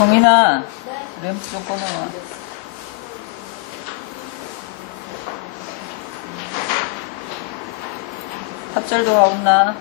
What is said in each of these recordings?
정인아, 램프 좀 꺼놔봐. 탑절도 가온나?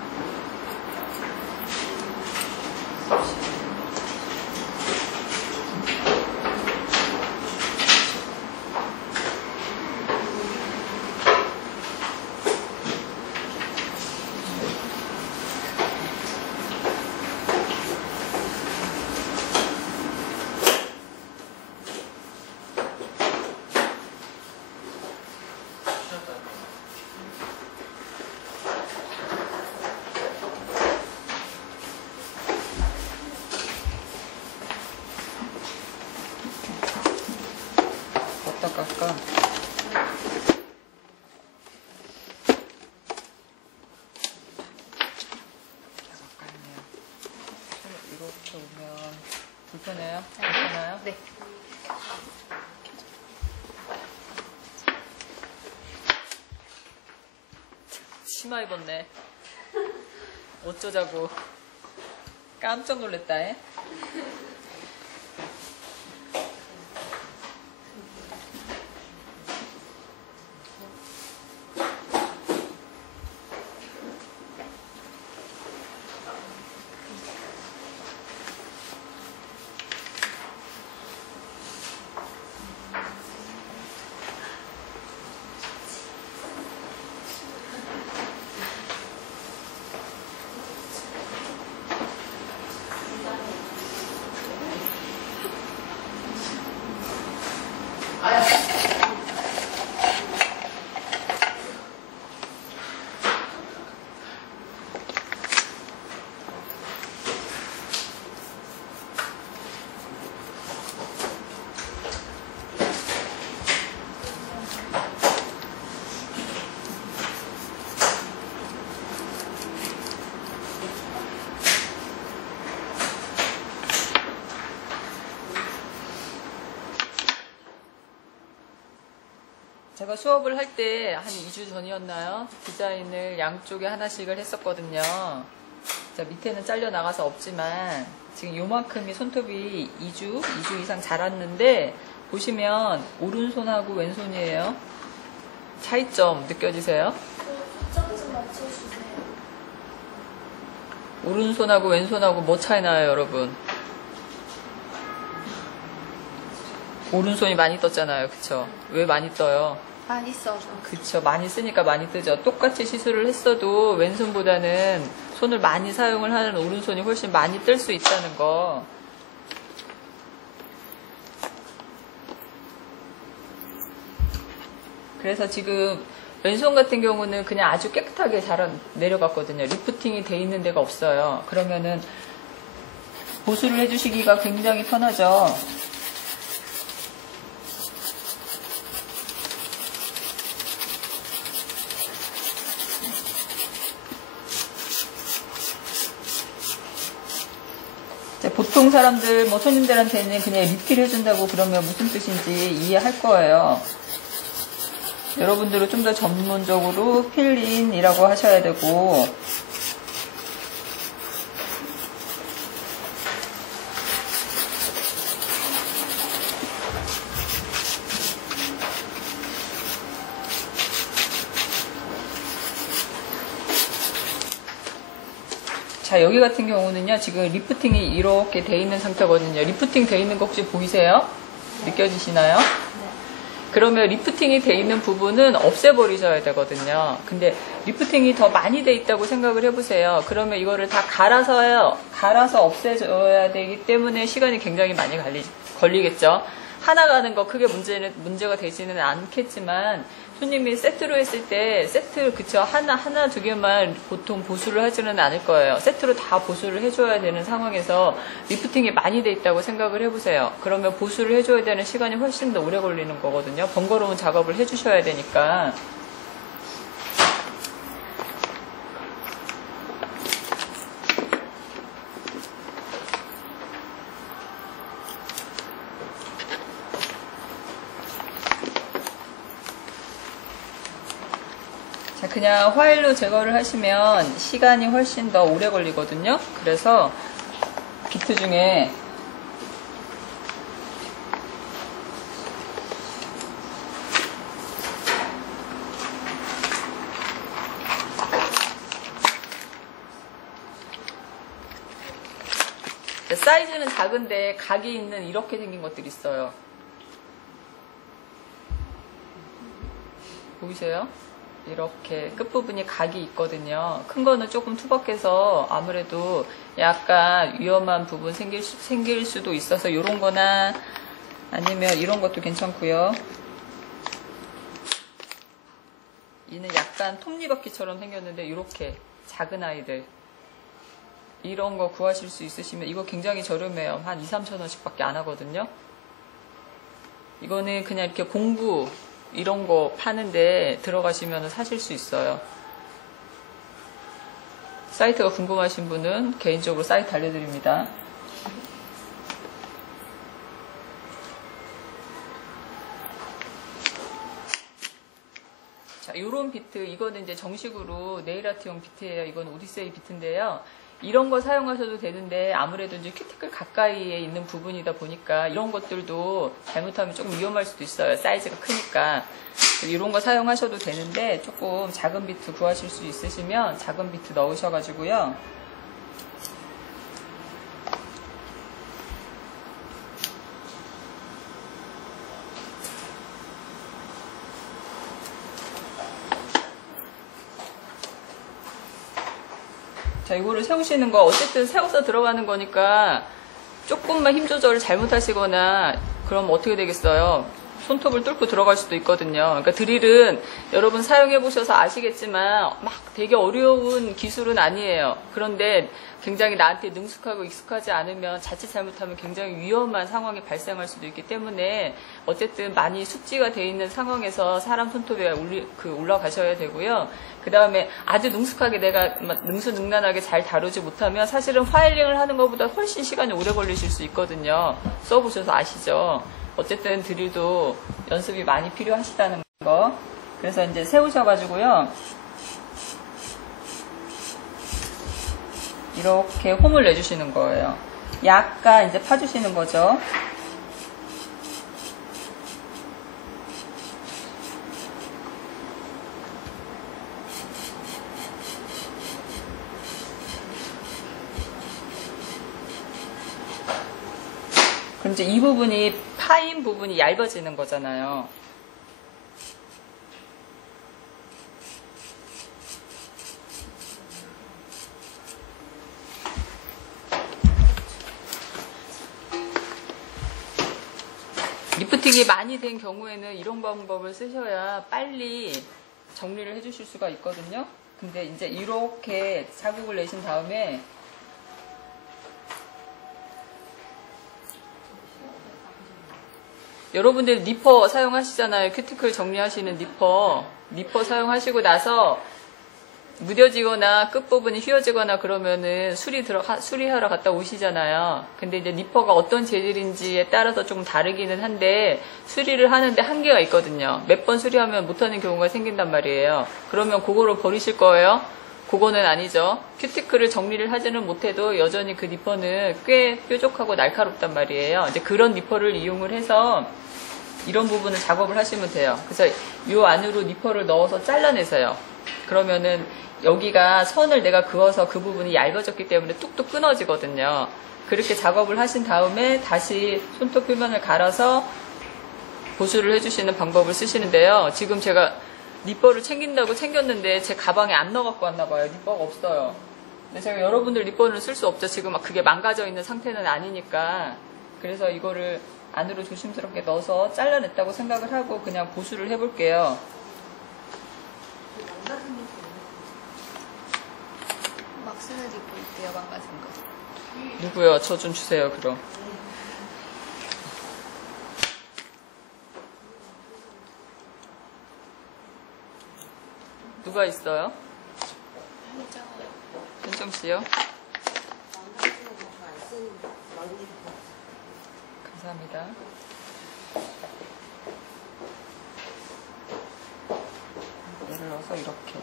어디다 깎아? 이렇게 오면 불편해요? 괜찮아요? 네. 치마 입었네. 어쩌자고. 깜짝 놀랬다, 해. 제가 수업을 할 때 한 2주 전이었나요? 디자인을 양쪽에 하나씩을 했었거든요. 자, 밑에는 잘려나가서 없지만 지금 요만큼이 손톱이 2주 이상 자랐는데 보시면 오른손하고 왼손이에요. 차이점 느껴지세요? 초점 좀 맞춰주세요. 오른손하고 왼손하고 뭐 차이 나요, 여러분? 오른손이 많이 떴잖아요, 그쵸? 왜 많이 떠요? 많이 써서. 그쵸, 많이 쓰니까 많이 뜨죠. 똑같이 시술을 했어도 왼손보다는 손을 많이 사용을 하는 오른손이 훨씬 많이 뜰 수 있다는 거. 그래서 지금 왼손 같은 경우는 그냥 아주 깨끗하게 잘 내려갔거든요. 리프팅이 돼 있는 데가 없어요. 그러면은 보수를 해주시기가 굉장히 편하죠. 보통 사람들, 뭐 손님들한테는 그냥 리필 해준다고 그러면 무슨 뜻인지 이해할 거예요. 여러분들은 좀 더 전문적으로 필린이라고 하셔야 되고, 자, 여기 같은 경우는요, 지금 리프팅이 이렇게 돼 있는 상태거든요. 리프팅 돼 있는 거 혹시 보이세요? 느껴지시나요? 네. 그러면 리프팅이 돼 있는 부분은 없애버리셔야 되거든요. 근데 리프팅이 더 많이 돼 있다고 생각을 해보세요. 그러면 이거를 다 갈아서 없애줘야 되기 때문에 시간이 굉장히 많이 걸리겠죠. 하나 가는 거 크게 문제가 되지는 않겠지만, 손님이 세트로 했을 때 세트 그쵸 하나 두 개만 보통 보수를 하지는 않을 거예요. 세트로 다 보수를 해줘야 되는 상황에서 리프팅이 많이 돼 있다고 생각을 해보세요. 그러면 보수를 해줘야 되는 시간이 훨씬 더 오래 걸리는 거거든요. 번거로운 작업을 해주셔야 되니까. 자, 그냥 화일로 제거를 하시면 시간이 훨씬 더 오래 걸리거든요. 그래서 비트 중에 사이즈는 작은데 각이 있는 이렇게 생긴 것들이 있어요. 보이세요? 이렇게 끝부분이 각이 있거든요. 큰 거는 조금 투박해서 아무래도 약간 위험한 부분 생길 수도 있어서 이런 거나 아니면 이런 것도 괜찮고요. 얘는 약간 톱니바퀴처럼 생겼는데 이렇게 작은 아이들 이런 거 구하실 수 있으시면 이거 굉장히 저렴해요. 한 2~3천 원씩 밖에 안 하거든요. 이거는 그냥 이렇게 공구 이런 거 파는데 들어가시면 사실 수 있어요. 사이트가 궁금하신 분은 개인적으로 사이트 알려드립니다. 자, 요런 비트, 이거는 이제 정식으로 네일아트용 비트예요. 이건 오디세이 비트인데요. 이런 거 사용하셔도 되는데 아무래도 이제 큐티클 가까이에 있는 부분이다 보니까 이런 것들도 잘못하면 조금 위험할 수도 있어요. 사이즈가 크니까. 이런 거 사용하셔도 되는데 조금 작은 비트 구하실 수 있으시면 작은 비트 넣으셔가지고요. 자, 이거를 세우시는 거 어쨌든 세워서 들어가는 거니까 조금만 힘 조절을 잘못하시거나 그럼 어떻게 되겠어요? 손톱을 뚫고 들어갈 수도 있거든요. 그러니까 드릴은 여러분 사용해 보셔서 아시겠지만 막 되게 어려운 기술은 아니에요. 그런데 굉장히 나한테 능숙하고 익숙하지 않으면 자칫 잘못하면 굉장히 위험한 상황이 발생할 수도 있기 때문에 어쨌든 많이 숙지가 돼 있는 상황에서 사람 손톱에 올라가셔야 되고요. 그 다음에 아주 능숙하게 내가 능수능란하게 잘 다루지 못하면 사실은 파일링을 하는 것보다 훨씬 시간이 오래 걸리실 수 있거든요. 써보셔서 아시죠? 어쨌든 드릴도 연습이 많이 필요하시다는 거. 그래서 이제 세우셔가지고요. 이렇게 홈을 내주시는 거예요. 약간 이제 파주시는 거죠. 그럼 이제 이 부분이 파인 부분이 얇아지는 거잖아요. 리프팅이 많이 된 경우에는 이런 방법을 쓰셔야 빨리 정리를 해주실 수가 있거든요. 근데 이제 이렇게 자국을 내신 다음에 여러분들 니퍼 사용하시잖아요. 큐티클 정리하시는 니퍼 사용하시고 나서 무뎌지거나 끝부분이 휘어지거나 그러면은 수리하러 갔다 오시잖아요. 근데 이제 니퍼가 어떤 재질인지에 따라서 조금 다르기는 한데 수리를 하는데 한계가 있거든요. 몇 번 수리하면 못하는 경우가 생긴단 말이에요. 그러면 그거를 버리실 거예요? 그거는 아니죠. 큐티클을 정리를 하지는 못해도 여전히 그 니퍼는 꽤 뾰족하고 날카롭단 말이에요. 이제 그런 니퍼를 이용을 해서 이런 부분을 작업을 하시면 돼요. 그래서 이 안으로 니퍼를 넣어서 잘라내세요. 그러면은 여기가 선을 내가 그어서 그 부분이 얇아졌기 때문에 뚝뚝 끊어지거든요. 그렇게 작업을 하신 다음에 다시 손톱 표면을 갈아서 보수를 해주시는 방법을 쓰시는데요. 지금 제가 니퍼를 챙긴다고 챙겼는데 제 가방에 안 넣어갖고 왔나 봐요. 니퍼가 없어요. 근데 제가 여러분들 니퍼는 쓸 수 없죠. 지금 막 그게 망가져 있는 상태는 아니니까. 그래서 이거를 안으로 조심스럽게 넣어서 잘라냈다고 생각을 하고 그냥 보수를 해볼게요. 막 쓰는 입고 있대요, 망가진 거. 누구요? 저 좀 주세요, 그럼. 누가 있어요? 현정 씨요? 감사합니다. 얘를 넣어서 이렇게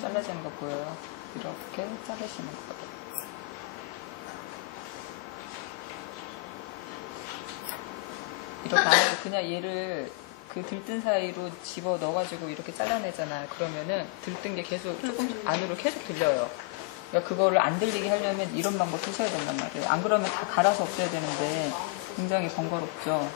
잘라지는 거 보여요? 이렇게 자르시는 거예요. 이렇게 안 하고 그냥 얘를 그 들뜬 사이로 집어 넣어가지고 이렇게 잘라내잖아요. 그러면은 들뜬 게 계속 조금 안으로 계속 들려요. 그러니까 그거를 안 들리게 하려면 이런 방법 쓰셔야 된단 말이에요. 안 그러면 다 갈아서 없애야 되는데 굉장히 번거롭죠.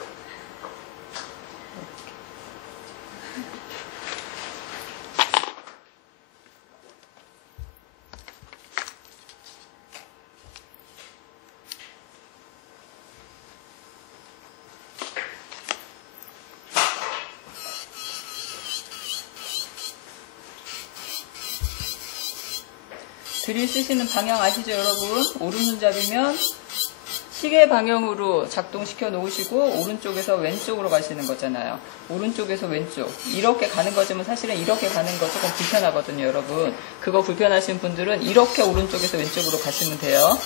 드릴 쓰시는 방향 아시죠, 여러분? 오른손잡이면 시계 방향으로 작동시켜 놓으시고 오른쪽에서 왼쪽으로 가시는 거잖아요. 오른쪽에서 왼쪽 이렇게 가는 거지만 사실은 이렇게 가는 거 조금 불편하거든요, 여러분. 그거 불편하신 분들은 이렇게 오른쪽에서 왼쪽으로 가시면 돼요.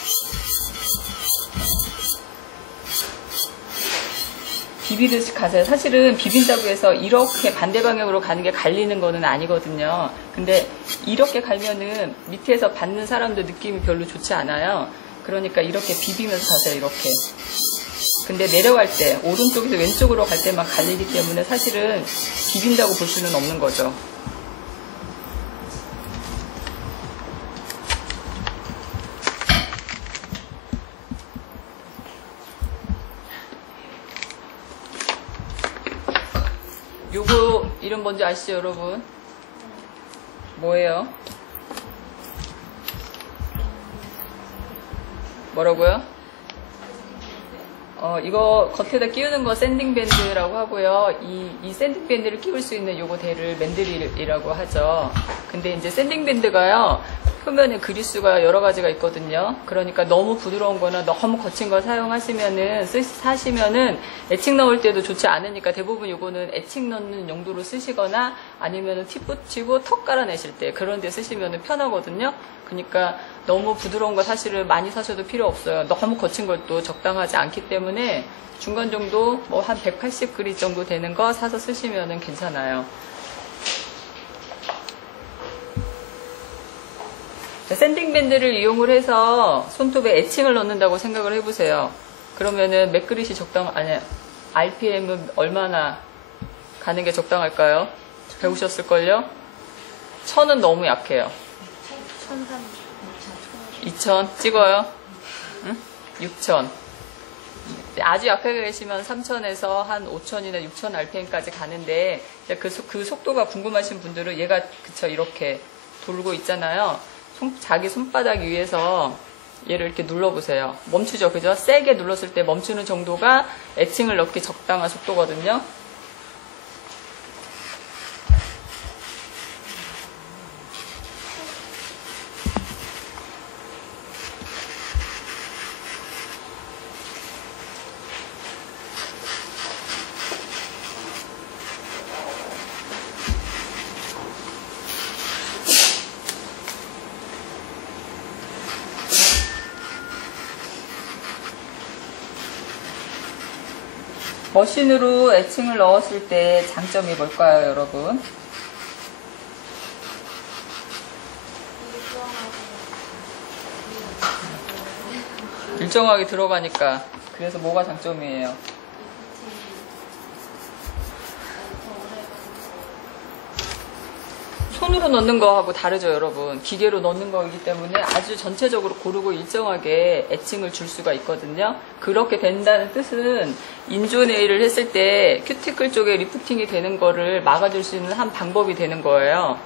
비비듯이 가세요. 사실은 비빈다고 해서 이렇게 반대 방향으로 가는 게 갈리는 거는 아니거든요. 근데 이렇게 갈면은 밑에서 받는 사람도 느낌이 별로 좋지 않아요. 그러니까 이렇게 비비면서 가세요, 이렇게. 근데 내려갈 때 오른쪽에서 왼쪽으로 갈 때만 갈리기 때문에 사실은 비빈다고 볼 수는 없는 거죠. 요거 이름 뭔지 아시죠, 여러분? 뭐예요? 뭐라고요? 이거 겉에다 끼우는 거 샌딩 밴드라고 하고요. 이 샌딩 밴드를 끼울 수 있는 요거 대를 맨드릴이라고 하죠. 근데 이제 샌딩 밴드가요, 표면에 그리스가 여러 가지가 있거든요. 그러니까 너무 부드러운 거나 너무 거친 거 사시면은 애칭 넣을 때도 좋지 않으니까 대부분 요거는 애칭 넣는 용도로 쓰시거나 아니면은 팁 붙이고 턱 깔아내실 때 그런 데 쓰시면은 편하거든요. 그러니까 너무 부드러운 거 사실은 많이 사셔도 필요 없어요. 너무 거친 것도 적당하지 않기 때문에 중간 정도 뭐 한 180그리 정도 되는 거 사서 쓰시면은 괜찮아요. 샌딩 밴드를 이용을 해서 손톱에 애칭을 넣는다고 생각을 해보세요. 그러면은 몇 그릇이 RPM은 얼마나 가는 게 적당할까요? 배우셨을걸요? 1000은 너무 약해요. 2000 찍어요? 응? 6000. 아주 약하게 계시면 3000에서 한 5000이나 6000 RPM까지 가는데 그 속도가 궁금하신 분들은 얘가 그쵸 이렇게 돌고 있잖아요. 자기 손바닥 위에서 얘를 이렇게 눌러보세요. 멈추죠, 그죠? 세게 눌렀을 때 멈추는 정도가 애칭을 넣기 적당한 속도거든요. 머신으로 애칭을 넣었을 때 장점이 뭘까요, 여러분? 일정하게 들어가니까. 그래서 뭐가 장점이에요? 손으로 넣는 거하고 다르죠, 여러분. 기계로 넣는 거이기 때문에 아주 전체적으로 고르고 일정하게 애칭을 줄 수가 있거든요. 그렇게 된다는 뜻은 인조네일을 했을 때 큐티클 쪽에 리프팅이 되는 거를 막아줄 수 있는 한 방법이 되는 거예요.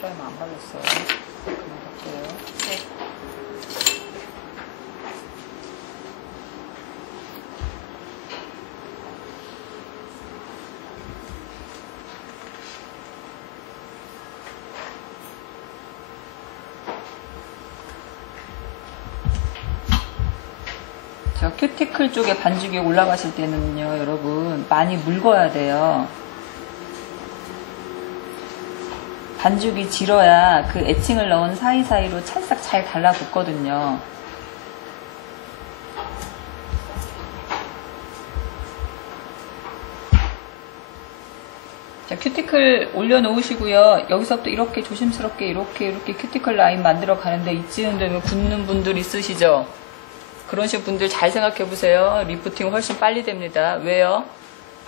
프라이머 안 발랐어요. 그냥 갈게요. 네. 저 큐티클 쪽에 반죽이 올라가실 때는요, 여러분, 많이 묽어야 돼요. 반죽이 질어야 그 애칭을 넣은 사이사이로 찰싹 잘 달라붙거든요. 큐티클 올려놓으시고요. 여기서부터 이렇게 조심스럽게 이렇게 큐티클 라인 만들어 가는데 이쯤 되면 굳는 분들 있으시죠? 그러신 분들 잘 생각해 보세요. 리프팅 훨씬 빨리 됩니다. 왜요?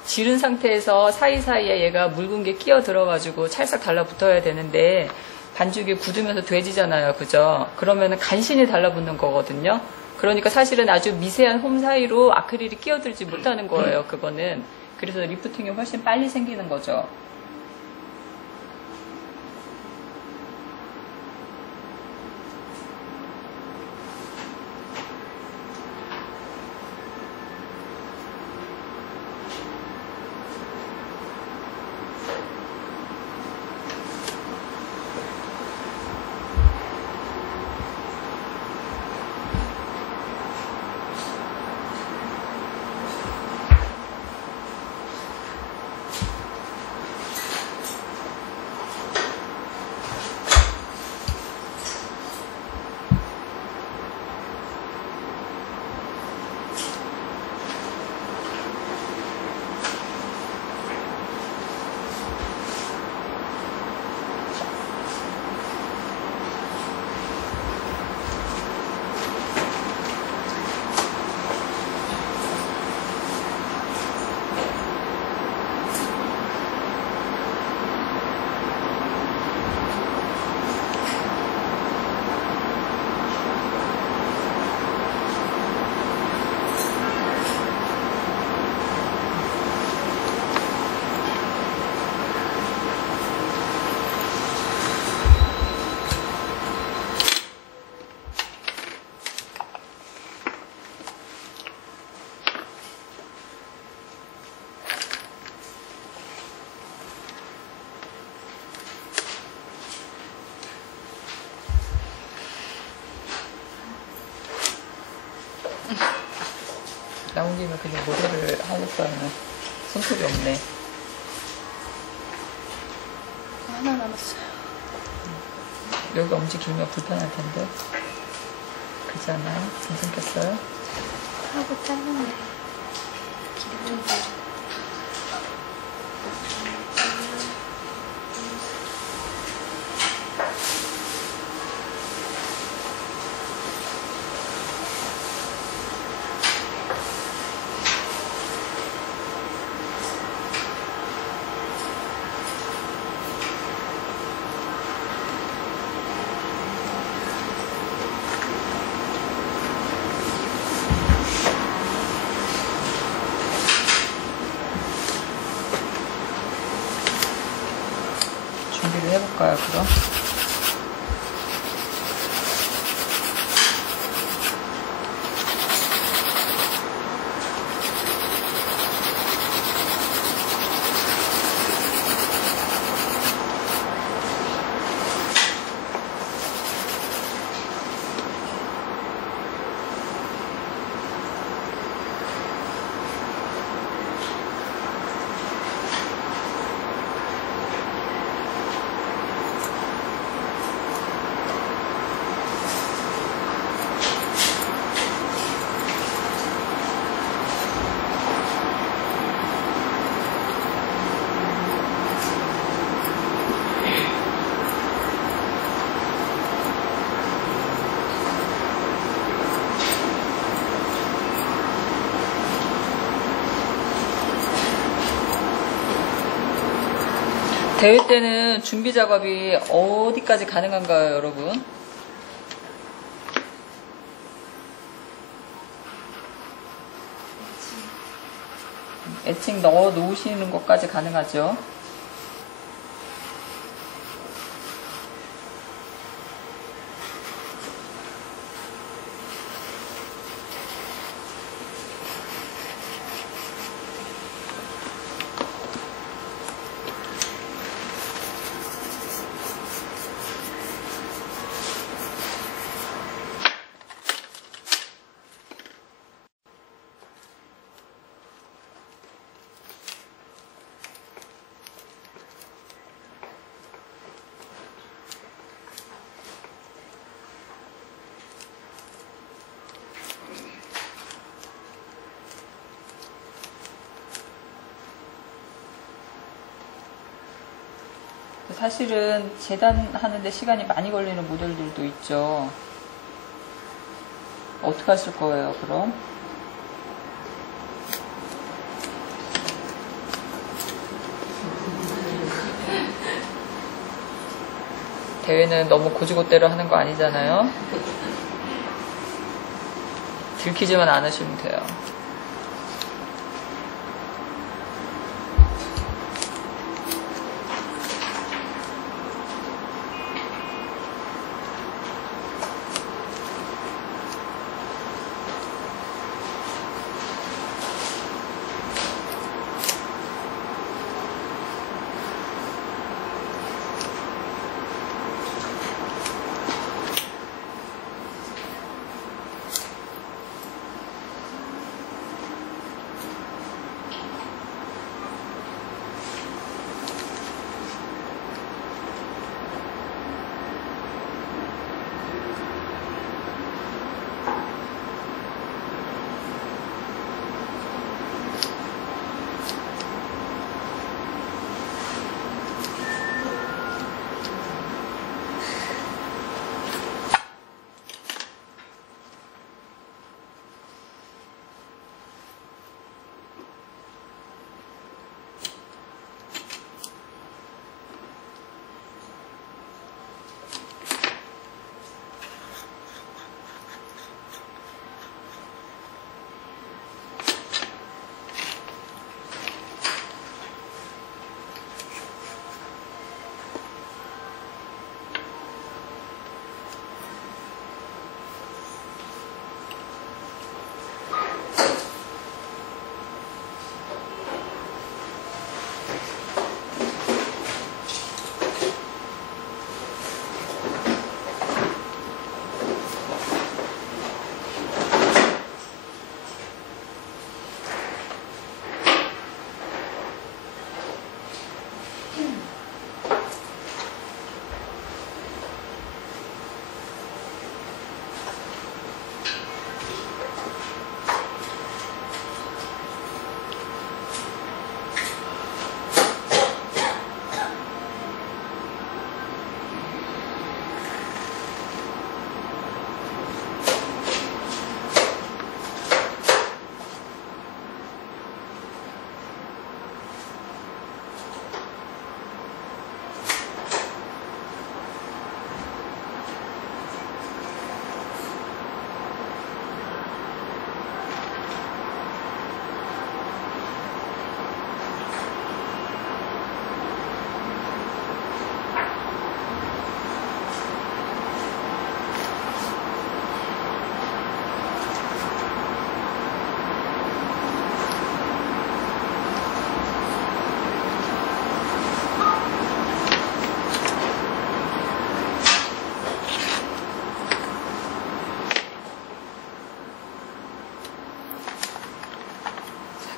지른 상태에서 사이사이에 얘가 묽은 게 끼어 들어가지고 찰싹 달라붙어야 되는데 반죽이 굳으면서 돼지잖아요. 그죠? 그러면은 간신히 달라붙는 거거든요. 그러니까 사실은 아주 미세한 홈 사이로 아크릴이 끼어들지 못하는 거예요. 그거는. 그래서 리프팅이 훨씬 빨리 생기는 거죠. 나온 김에 그냥 모델을 하니까는 손톱이 없네. 하나 남았어요. 여기 엄지 길면 불편할 텐데. 그렇지 않아요? 괜찮겠어요? 하고 짧은데 길이 좀 길어. 준비를 해볼까요, 그럼? 대회 때는 준비 작업이 어디까지 가능한가요, 여러분? 애칭 넣어 놓으시는 것까지 가능하죠. 사실은 재단하는데 시간이 많이 걸리는 모델들도 있죠. 어떻게 하실 거예요, 그럼? 대회는 너무 고지고대로 하는 거 아니잖아요. 들키지만 않으시면 돼요.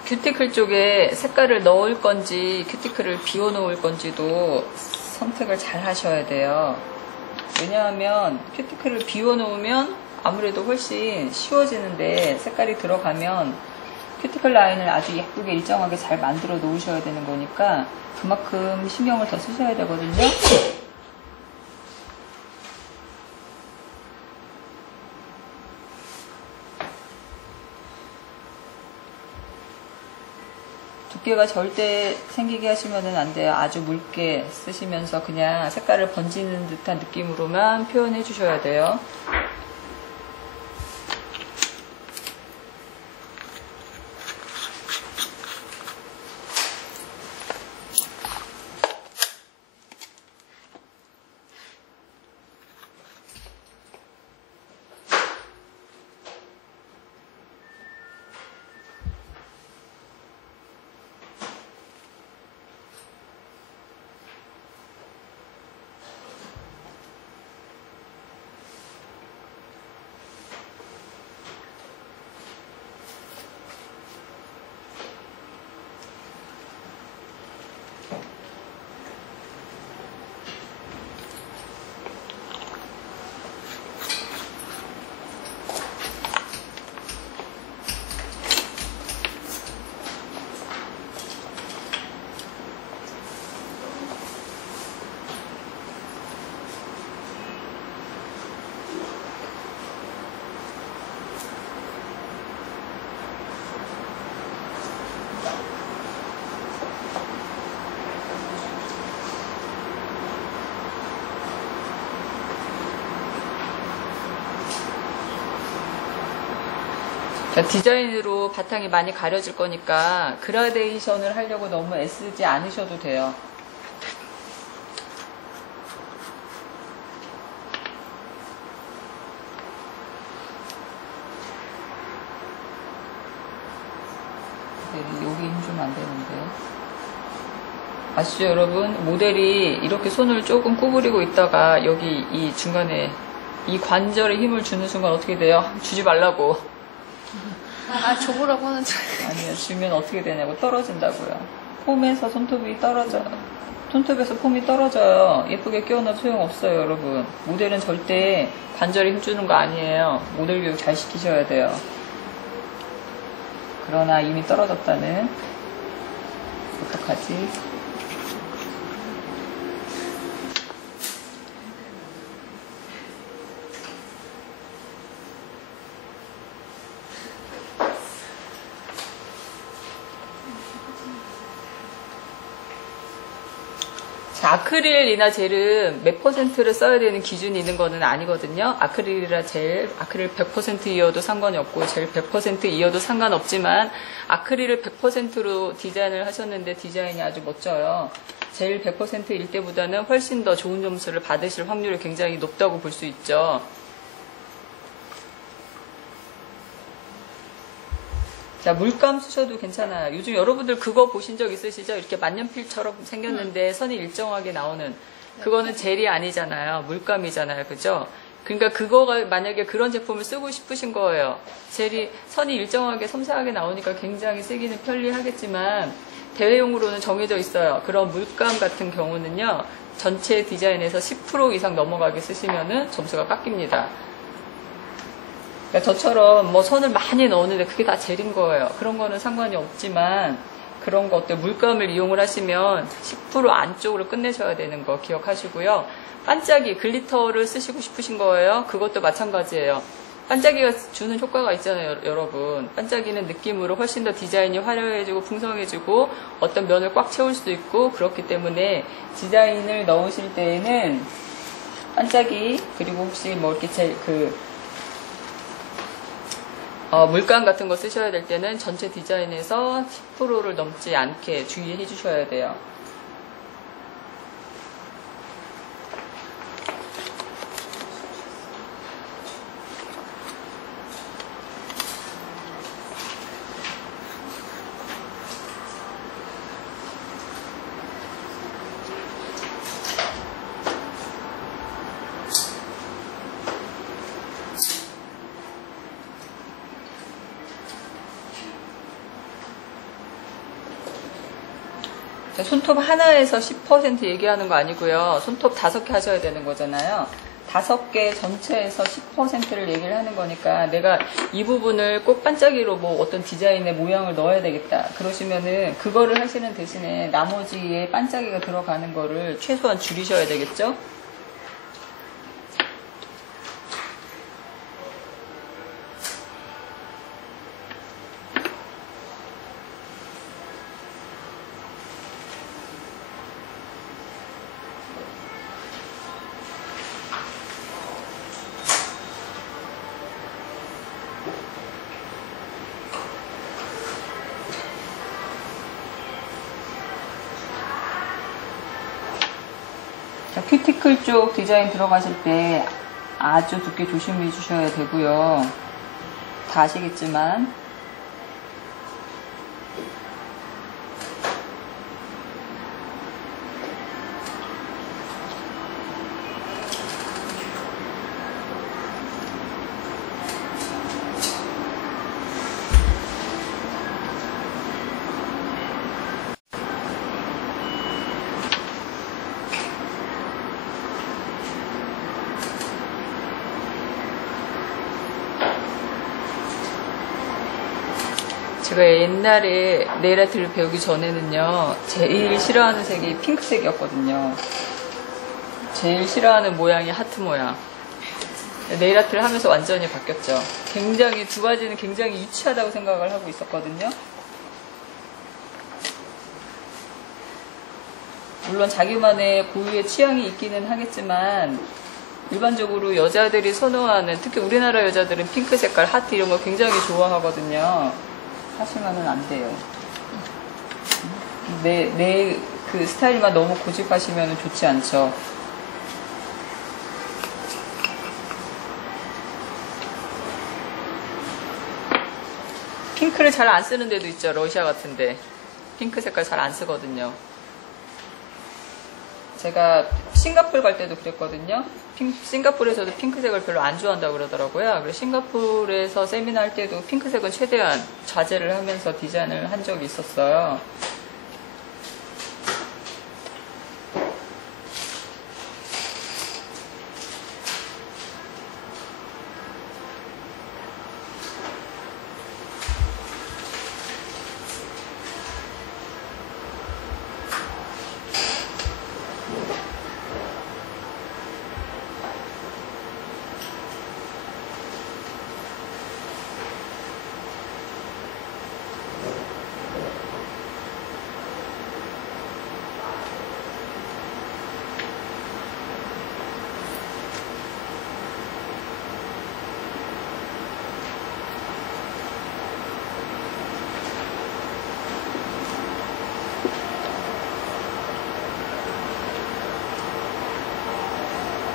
큐티클 쪽에 색깔을 넣을 건지 큐티클을 비워 놓을 건지도 선택을 잘 하셔야 돼요. 왜냐하면 큐티클을 비워 놓으면 아무래도 훨씬 쉬워지는데 색깔이 들어가면 큐티클 라인을 아주 예쁘게 일정하게 잘 만들어 놓으셔야 되는 거니까 그만큼 신경을 더 쓰셔야 되거든요. 두께가 절대 생기게 하시면 안 돼요. 아주 묽게 쓰시면서 그냥 색깔을 번지는 듯한 느낌으로만 표현해 주셔야 돼요. 그러니까 디자인으로 바탕이 많이 가려질 거니까 그라데이션을 하려고 너무 애쓰지 않으셔도 돼요. 여기 힘 주면 안 되는데. 아시죠, 여러분? 모델이 이렇게 손을 조금 구부리고 있다가 여기 이 중간에 이 관절에 힘을 주는 순간 어떻게 돼요? 주지 말라고. 아, 줘보라고 하는 줄. 아니요, 주면 어떻게 되냐고. 떨어진다고요. 폼에서 손톱이 떨어져. 손톱에서 폼이 떨어져요. 예쁘게 끼워놔도 소용없어요, 여러분. 모델은 절대 관절에 힘주는 거 아니에요. 모델 교육 잘 시키셔야 돼요. 그러나 이미 떨어졌다는. 어떡하지? 자, 아크릴이나 젤은 몇 %를 써야 되는 기준이 있는 거는 아니거든요. 아크릴이나 젤, 아크릴 100% 이어도 상관이 없고 젤 100% 이어도 상관없지만 아크릴을 100%로 디자인을 하셨는데 디자인이 아주 멋져요. 젤 100%일 때보다는 훨씬 더 좋은 점수를 받으실 확률이 굉장히 높다고 볼 수 있죠. 자, 물감 쓰셔도 괜찮아요. 요즘 여러분들 그거 보신 적 있으시죠? 이렇게 만년필처럼 생겼는데 선이 일정하게 나오는. 그거는 젤이 아니잖아요. 물감이잖아요. 그죠? 그러니까 그거가 만약에 그런 제품을 쓰고 싶으신 거예요. 젤이 선이 일정하게 섬세하게 나오니까 굉장히 쓰기는 편리하겠지만 대회용으로는 정해져 있어요. 그런 물감 같은 경우는요. 전체 디자인에서 10% 이상 넘어가게 쓰시면은 점수가 깎입니다. 그러니까 저처럼 뭐 선을 많이 넣었는데 그게 다 젤인 거예요. 그런 거는 상관이 없지만 그런 것들 물감을 이용을 하시면 10% 안쪽으로 끝내셔야 되는 거 기억하시고요. 반짝이, 글리터를 쓰시고 싶으신 거예요. 그것도 마찬가지예요. 반짝이가 주는 효과가 있잖아요, 여러분. 반짝이는 느낌으로 훨씬 더 디자인이 화려해지고 풍성해지고 어떤 면을 꽉 채울 수도 있고 그렇기 때문에 디자인을 넣으실 때에는 반짝이 그리고 혹시 뭐 이렇게 물감 같은 거 쓰셔야 될 때는 전체 디자인에서 10%를 넘지 않게 주의해 주셔야 돼요. 손톱 하나에서 10% 얘기하는 거 아니고요. 손톱 5개 하셔야 되는 거잖아요. 5개 전체에서 10%를 얘기를 하는 거니까 내가 이 부분을 꼭 반짝이로 뭐 어떤 디자인의 모양을 넣어야 되겠다. 그러시면은 그거를 하시는 대신에 나머지에 반짝이가 들어가는 거를 최소한 줄이셔야 되겠죠? 자, 큐티클 쪽 디자인 들어가실 때 아주 두께 조심해 주셔야 되고요. 다 아시겠지만 제가 옛날에 네일 아트를 배우기 전에는요, 제일 싫어하는 색이 핑크색이었거든요. 제일 싫어하는 모양이 하트 모양. 네일 아트를 하면서 완전히 바뀌었죠. 굉장히 두 가지는 굉장히 유치하다고 생각을 하고 있었거든요. 물론 자기만의 고유의 취향이 있기는 하겠지만 일반적으로 여자들이 선호하는, 특히 우리나라 여자들은 핑크 색깔, 하트 이런 거 굉장히 좋아하거든요. 하시면은 안 돼요. 내 그 스타일만 너무 고집하시면 좋지 않죠. 핑크를 잘 안 쓰는 데도 있죠. 러시아 같은데 핑크 색깔 잘 안 쓰거든요. 제가 싱가포르 갈 때도 그랬거든요. 싱가포르에서도 핑크색을 별로 안 좋아한다고 그러더라고요. 그래서 싱가포르에서 세미나 할 때도 핑크색은 최대한 자제를 하면서 디자인을 한 적이 있었어요.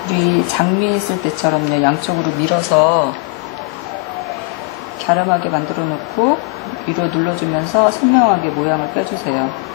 우리 장미 쓸 때처럼요, 양쪽으로 밀어서 갸름하게 만들어 놓고 위로 눌러주면서 선명하게 모양을 빼주세요.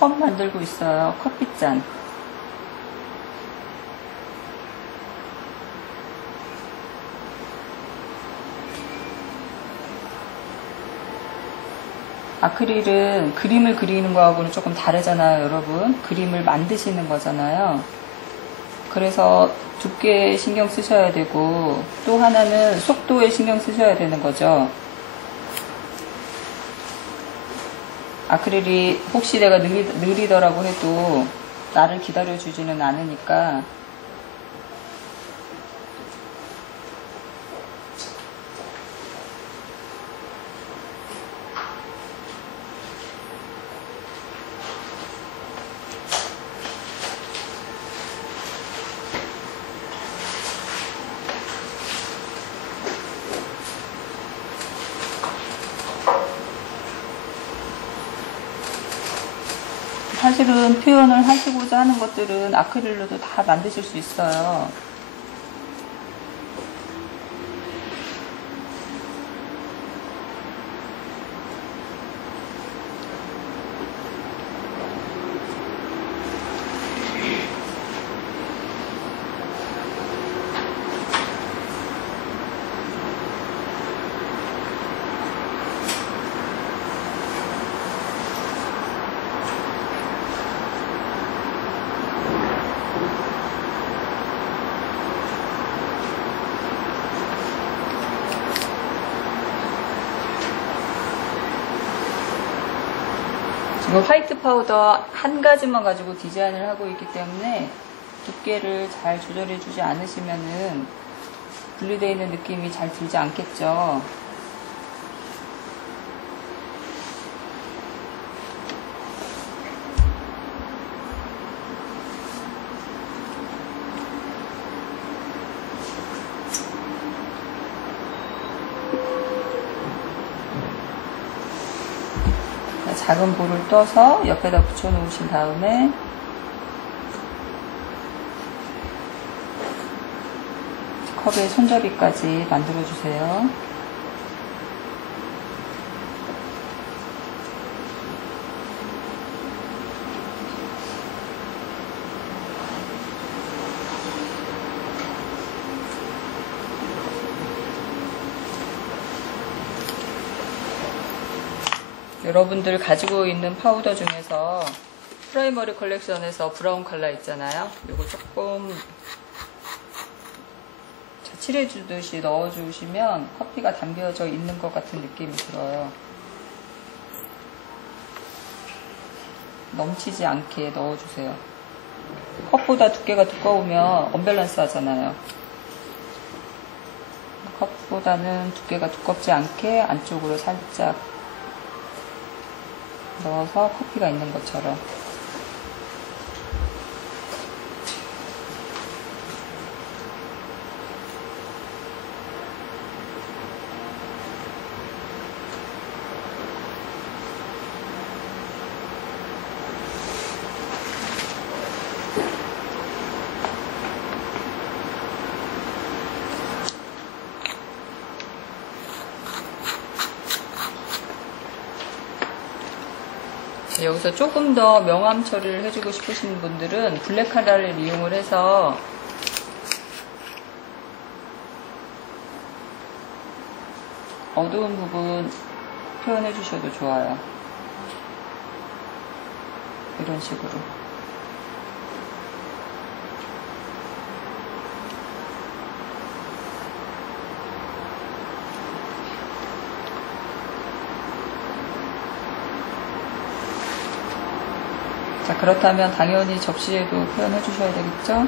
컵 만들고 있어요. 커피잔. 아크릴은 그림을 그리는 거하고는 조금 다르잖아요, 여러분. 그림을 만드시는 거잖아요. 그래서 두께에 신경 쓰셔야 되고, 또 하나는 속도에 신경 쓰셔야 되는 거죠. 아크릴이 혹시 내가 느리더라고 해도 나를 기다려주지는 않으니까 사실은 표현을 하시고자 하는 것들은 아크릴로도 다 만드실 수 있어요. 지금 화이트 파우더 한 가지만 가지고 디자인을 하고 있기 때문에 두께를 잘 조절해 주지 않으시면은 분리되어 있는 느낌이 잘 들지 않겠죠. 작은 볼을 떠서 옆에다 붙여 놓으신 다음에 컵의 손잡이까지 만들어 주세요. 여러분들 가지고 있는 파우더 중에서 프라이머리 컬렉션에서 브라운 컬러 있잖아요. 이거 조금 칠해 주듯이 넣어 주시면 커피가 담겨져 있는 것 같은 느낌이 들어요. 넘치지 않게 넣어 주세요. 컵보다 두께가 두꺼우면 언밸런스 하잖아요. 컵보다는 두께가 두껍지 않게 안쪽으로 살짝 넣어서 커피가 있는 것처럼. 여기서 조금 더 명암 처리를 해주고 싶으신 분들은 블랙 카라를 이용을 해서 어두운 부분 표현해 주셔도 좋아요. 이런 식으로. 자, 그렇다면 당연히 접시에도 표현해 주셔야 되겠죠?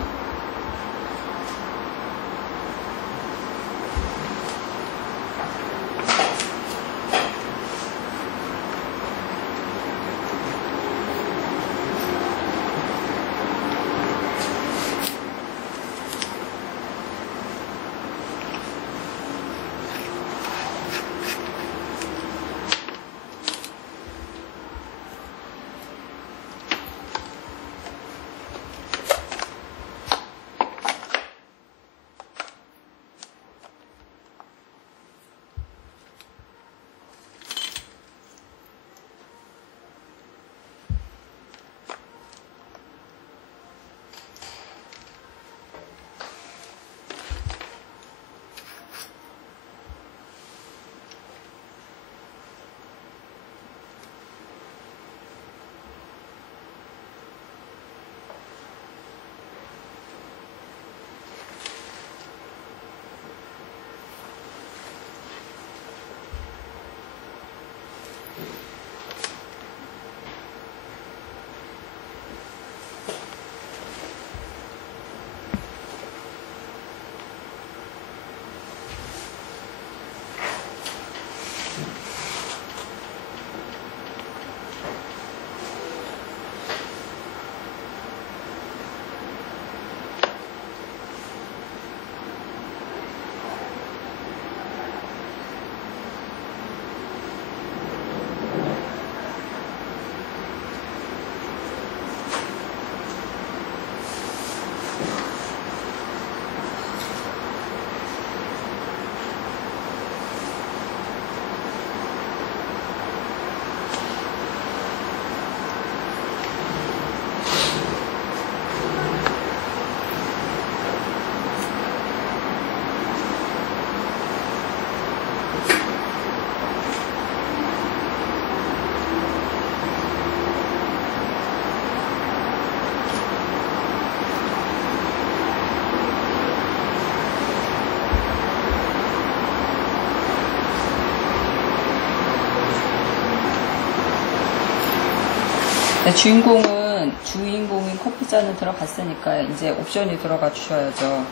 주인공인 커피잔은 들어갔으니까 이제 옵션이 들어가 주셔야죠.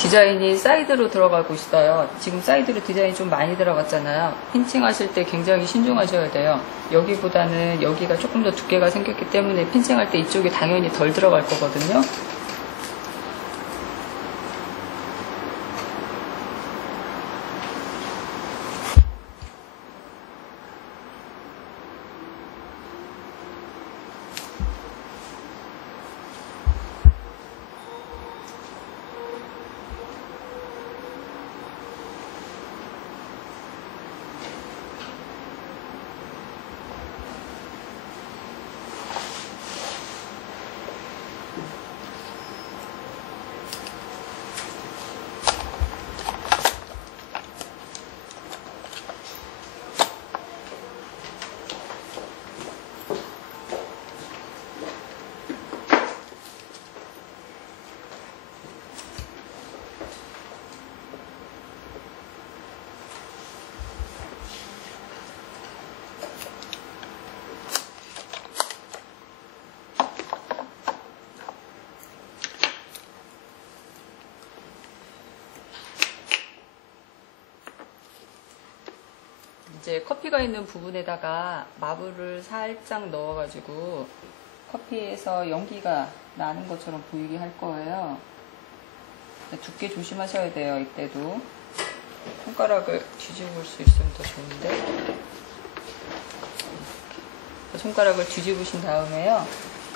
디자인이 사이드로 들어가고 있어요. 지금 사이드로 디자인이 좀 많이 들어갔잖아요. 핀칭 하실 때 굉장히 신중하셔야 돼요. 여기보다는 여기가 조금 더 두께가 생겼기 때문에 핀칭 할 때 이쪽이 당연히 덜 들어갈 거거든요. 이제 커피가 있는 부분에다가 마블을 살짝 넣어가지고 커피에서 연기가 나는 것처럼 보이게 할 거예요. 두께 조심하셔야 돼요. 이때도 손가락을 뒤집을 수 있으면 더 좋은데, 손가락을 뒤집으신 다음에요,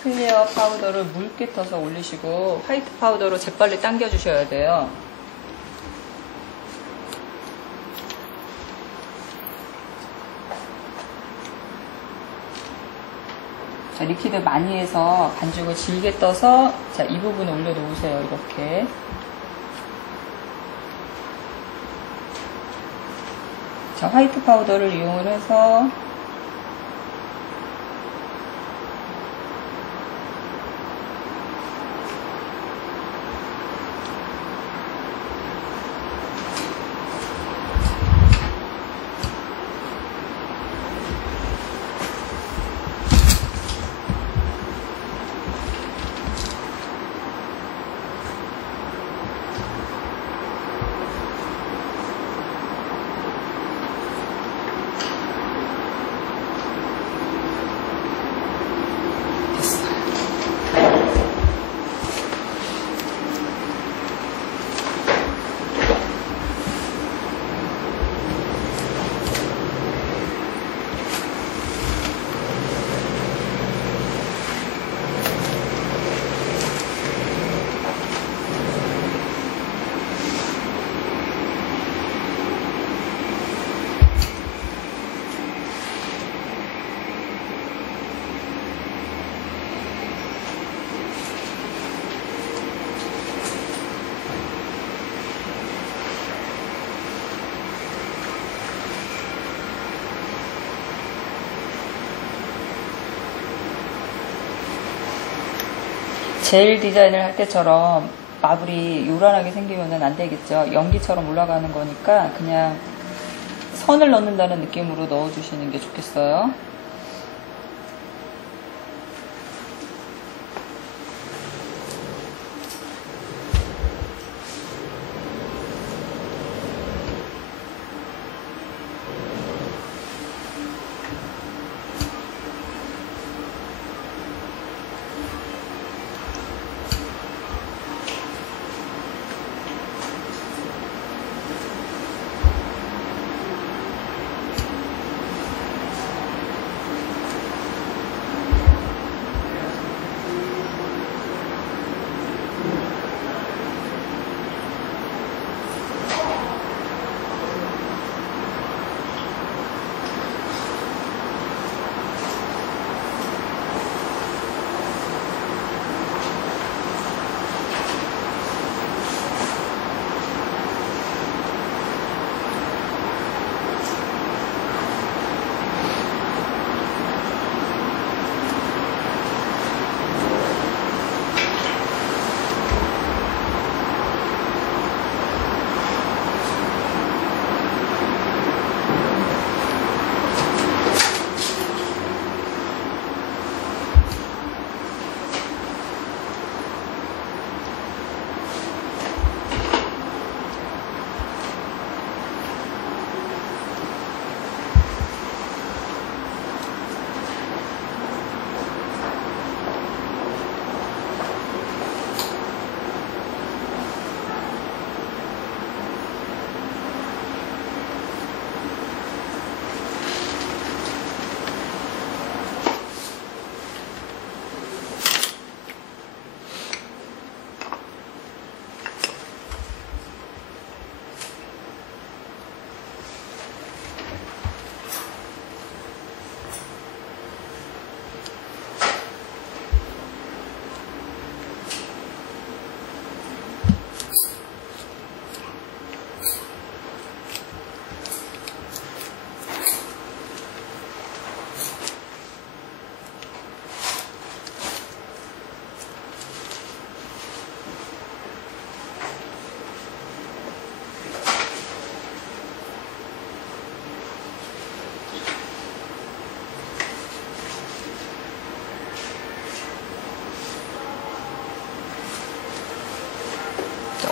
클리어 파우더를 묽게 터서 올리시고 화이트 파우더로 재빨리 당겨 주셔야 돼요. 자, 리퀴드 많이 해서 반죽을 질게 떠서, 자, 이 부분에 올려놓으세요. 이렇게. 자, 화이트 파우더를 이용을 해서 젤 디자인을 할 때처럼 마블이 요란하게 생기면 안 되겠죠. 연기처럼 올라가는 거니까 그냥 선을 넣는다는 느낌으로 넣어주시는 게 좋겠어요.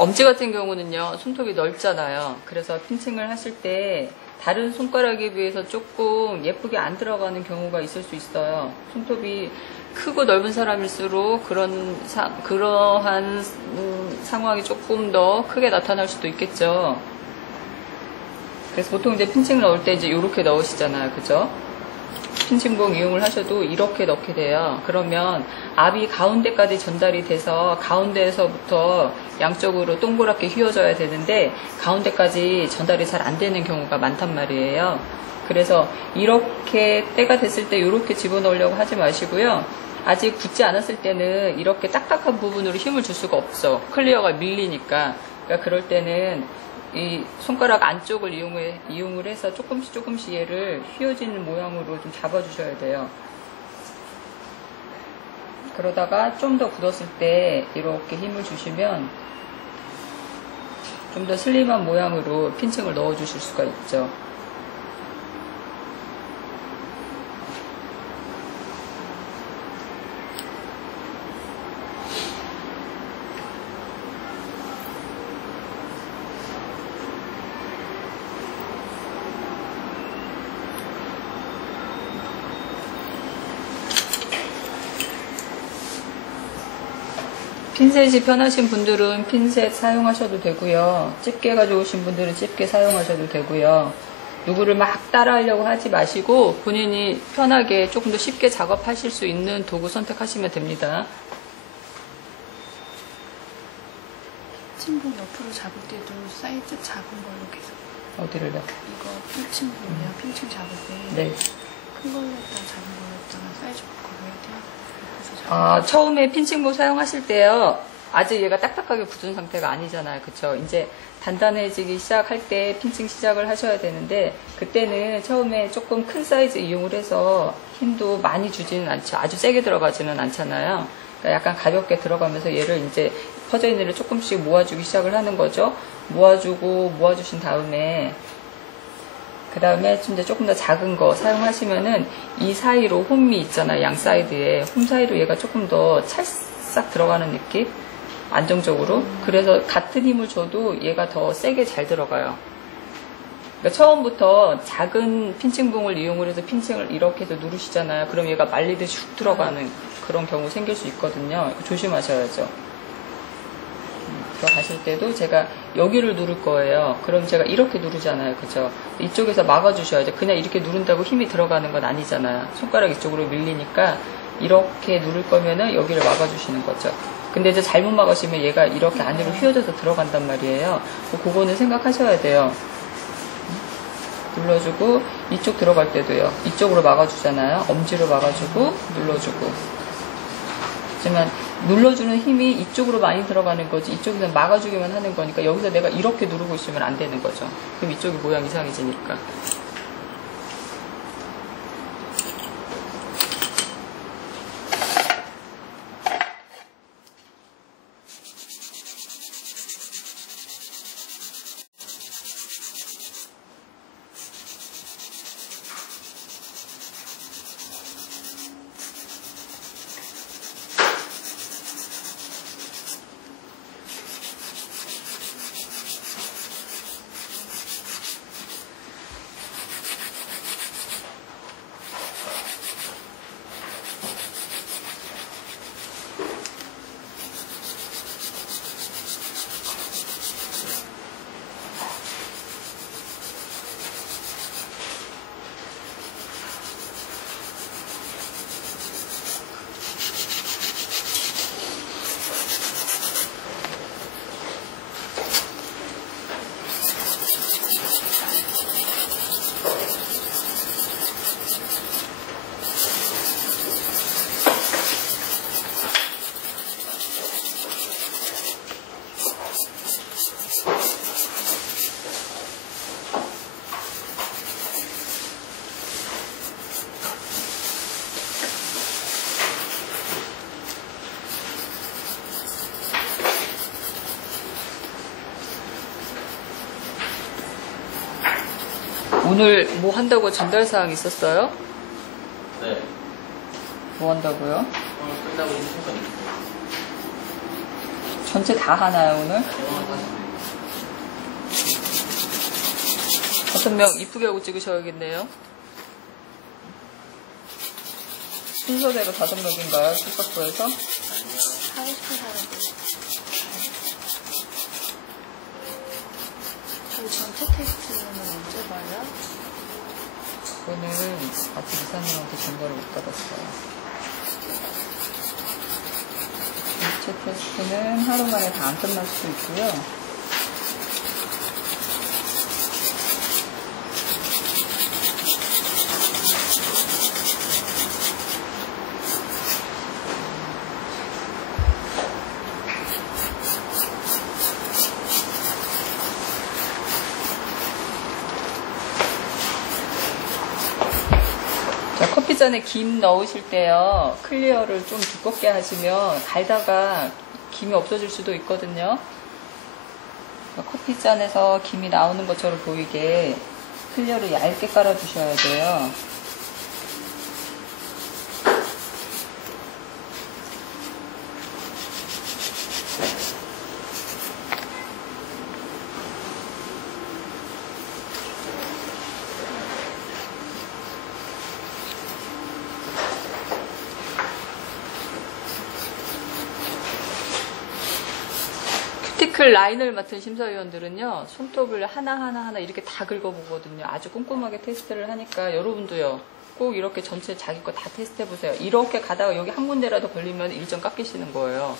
엄지 같은 경우는요, 손톱이 넓잖아요. 그래서 핀칭을 하실 때 다른 손가락에 비해서 조금 예쁘게 안 들어가는 경우가 있을 수 있어요. 손톱이 크고 넓은 사람일수록 그러한 상황이 조금 더 크게 나타날 수도 있겠죠. 그래서 보통 이제 핀칭을 넣을 때 이제 이렇게 넣으시잖아요. 그죠? 핀칭봉 이용을 하셔도 이렇게 넣게 돼요. 그러면 압이 가운데까지 전달이 돼서 가운데에서부터 양쪽으로 동그랗게 휘어져야 되는데 가운데까지 전달이 잘 안 되는 경우가 많단 말이에요. 그래서 이렇게 때가 됐을 때 이렇게 집어넣으려고 하지 마시고요. 아직 굳지 않았을 때는 이렇게 딱딱한 부분으로 힘을 줄 수가 없어. 클리어가 밀리니까. 그러니까 그럴 때는 이 손가락 안쪽을 이용을 해서 조금씩 얘를 휘어지는 모양으로 좀 잡아주셔야 돼요. 그러다가 좀 더 굳었을 때 이렇게 힘을 주시면 좀 더 슬림한 모양으로 핀칭을 넣어 주실 수가 있죠. 핀셋이 편하신 분들은 핀셋 사용하셔도 되고요. 집게 가져오신 분들은 집게 사용하셔도 되고요. 누구를 막 따라하려고 하지 마시고 본인이 편하게 조금 더 쉽게 작업하실 수 있는 도구 선택하시면 됩니다. 핀칭봉 옆으로 잡을 때도 사이즈 작은 걸로 계속. 어디를요? 이거 핀칭봉이요. 핀칭 잡을 때. 네. 큰 걸로 했다가 작은 걸로 했다가 사이즈 바꿔서 해야 돼요. 처음에 핀칭봉 사용하실 때요. 아직 얘가 딱딱하게 굳은 상태가 아니잖아요. 그쵸? 이제 단단해지기 시작할 때 핀칭 시작을 하셔야 되는데 그때는 처음에 조금 큰 사이즈 이용을 해서 힘도 많이 주지는 않죠. 아주 세게 들어가지는 않잖아요. 그러니까 약간 가볍게 들어가면서 얘를 이제 퍼져 있는 애를 조금씩 모아주기 시작을 하는 거죠. 모아주신 다음에 그 다음에 이제 조금 더 작은 거 사용하시면은 이 사이로 홈이 있잖아요. 양 사이드에. 홈 사이로 얘가 조금 더 찰싹 들어가는 느낌? 안정적으로. 그래서 같은 힘을 줘도 얘가 더 세게 잘 들어가요. 그러니까 처음부터 작은 핀칭봉을 이용을 해서 핀칭을 이렇게 해서 누르시잖아요. 그럼 얘가 말리듯이 훅 들어가는 그런 경우 생길 수 있거든요. 조심하셔야죠. 들어가실 때도 제가 여기를 누를 거예요. 그럼 제가 이렇게 누르잖아요. 그죠? 이쪽에서 막아주셔야죠. 그냥 이렇게 누른다고 힘이 들어가는 건 아니잖아요. 손가락 이쪽으로 밀리니까 이렇게 누를 거면은 여기를 막아주시는 거죠. 근데 이제 잘못 막으시면 얘가 이렇게 안으로 휘어져서 들어간단 말이에요. 그거는 생각하셔야 돼요. 눌러주고 이쪽 들어갈 때도요. 이쪽으로 막아주잖아요. 엄지로 막아주고 눌러주고. 하지만 눌러주는 힘이 이쪽으로 많이 들어가는 거지 이쪽에서 막아주기만 하는 거니까 여기서 내가 이렇게 누르고 있으면 안 되는 거죠. 그럼 이쪽이 모양 이상해지니까. 오늘 뭐 한다고 전달사항 있었어요? 네. 뭐 한다고요? 오늘 끝나고 인사가 있어요. 전체 다 하나요, 오늘? 5명 이쁘게 하고 찍으셔야겠네요. 순서대로 5명인가요? 출석부에서? 하고 싶은 사람들. 저희 전체 테스트는 언제 봐요? 그거는 아직 이사님한테 전달을 못 받았어요. 전체 테스트는 하루 만에 다 안 끝날 수도 있고요. 커피잔에 김 넣으실 때요, 클리어를 좀 두껍게 하시면 갈다가 김이 없어질 수도 있거든요. 커피잔에서 김이 나오는 것처럼 보이게 클리어를 얇게 깔아주셔야 돼요. 큐티클 라인을 맡은 심사위원들은요, 손톱을 하나하나 이렇게 다 긁어보거든요. 아주 꼼꼼하게 테스트를 하니까 여러분도요, 꼭 이렇게 전체 자기 거 다 테스트해보세요. 이렇게 가다가 여기 한 군데라도 걸리면 일정 깎이시는 거예요.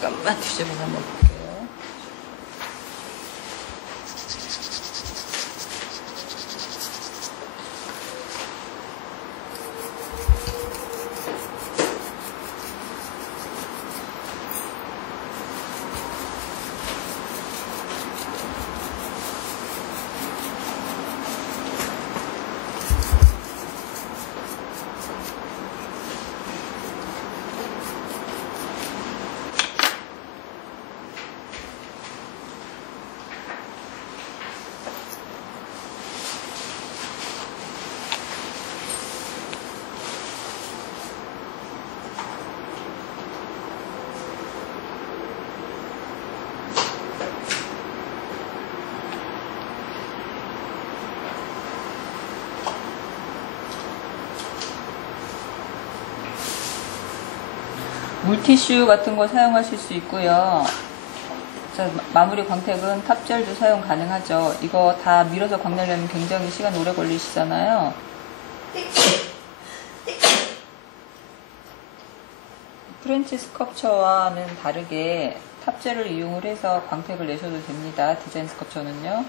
잠깐만 뒤집어서 한번 볼게요. 물티슈 같은 거 사용하실 수 있고요. 자, 마무리 광택은 탑젤도 사용 가능하죠. 이거 다 밀어서 광내려면 굉장히 시간 오래 걸리시잖아요. 프렌치 스컵처와는 다르게 탑젤을 이용을 해서 광택을 내셔도 됩니다. 디자인 스컵처는요.